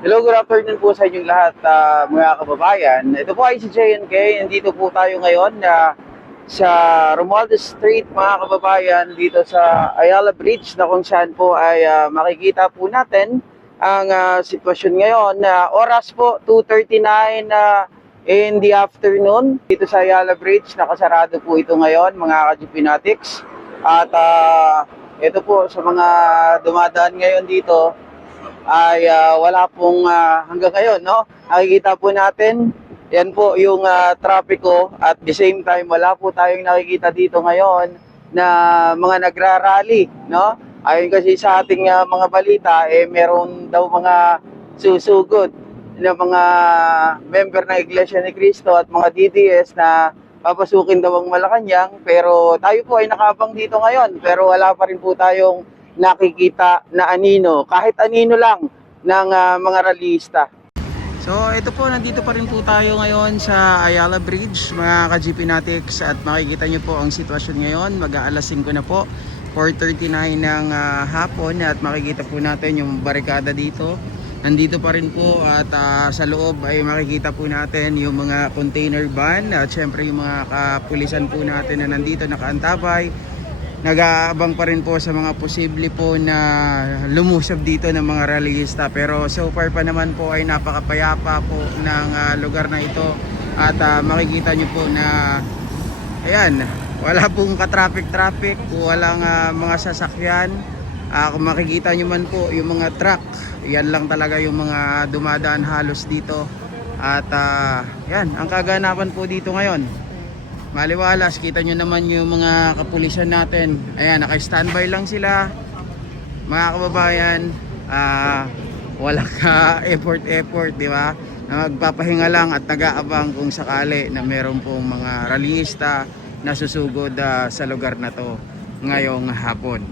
Hello, good afternoon po sa inyong lahat, mga kababayan. Ito po ay si JNK. Nandito po tayo ngayon sa Romualdez Street, mga kababayan, dito sa Ayala Bridge na kung saan po ay makikita po natin ang sitwasyon ngayon. Oras po, 2:39 in the afternoon dito sa Ayala Bridge. Nakasarado po ito ngayon, mga ka-GPnatics. At ito po sa mga dumadaan ngayon dito, ay wala pong hanggang ngayon, no? Nakikita po natin, yan po yung trapiko at the same time wala po tayong nakikita dito ngayon na mga nagrarally, no? Ayon kasi sa ating mga balita, meron daw mga susugod na mga member ng Iglesia ni Cristo at mga DDS na papasukin daw ang Malacanang, pero tayo po ay nakabang dito ngayon, pero wala pa rin po tayong nakikita na anino, kahit anino lang ng mga rallyista. So ito po, nandito pa rin po tayo ngayon sa Ayala Bridge, mga ka-GPnatics, at makikita nyo po ang sitwasyon ngayon. Mag-aalas 5 na po, 4:39 ng hapon, at makikita po natin yung barikada dito. Nandito pa rin po, at sa loob ay makikita po natin yung mga container van at syempre yung mga kapulisan po natin na nandito nakaantabay. Nag-aabang pa rin po sa mga posible po na lumusob dito ng mga rallyista, pero so far pa naman po ay napakapayapa po ng lugar na ito, at makikita nyo po na ayan, wala pong ka-traffic, walang mga sasakyan. Kung makikita nyo man po yung mga truck, yan lang talaga yung mga dumadaan halos dito. At yan ang kaganapan po dito ngayon. Maliwalas, kita nyo naman yung mga kapulisan natin. Ayan, naka-standby lang sila, mga kababayan. Wala ka effort, di ba? Nagpapahinga lang at nag-aabang kung sakali na meron pong mga rallyista na susugod sa lugar na to ngayong hapon.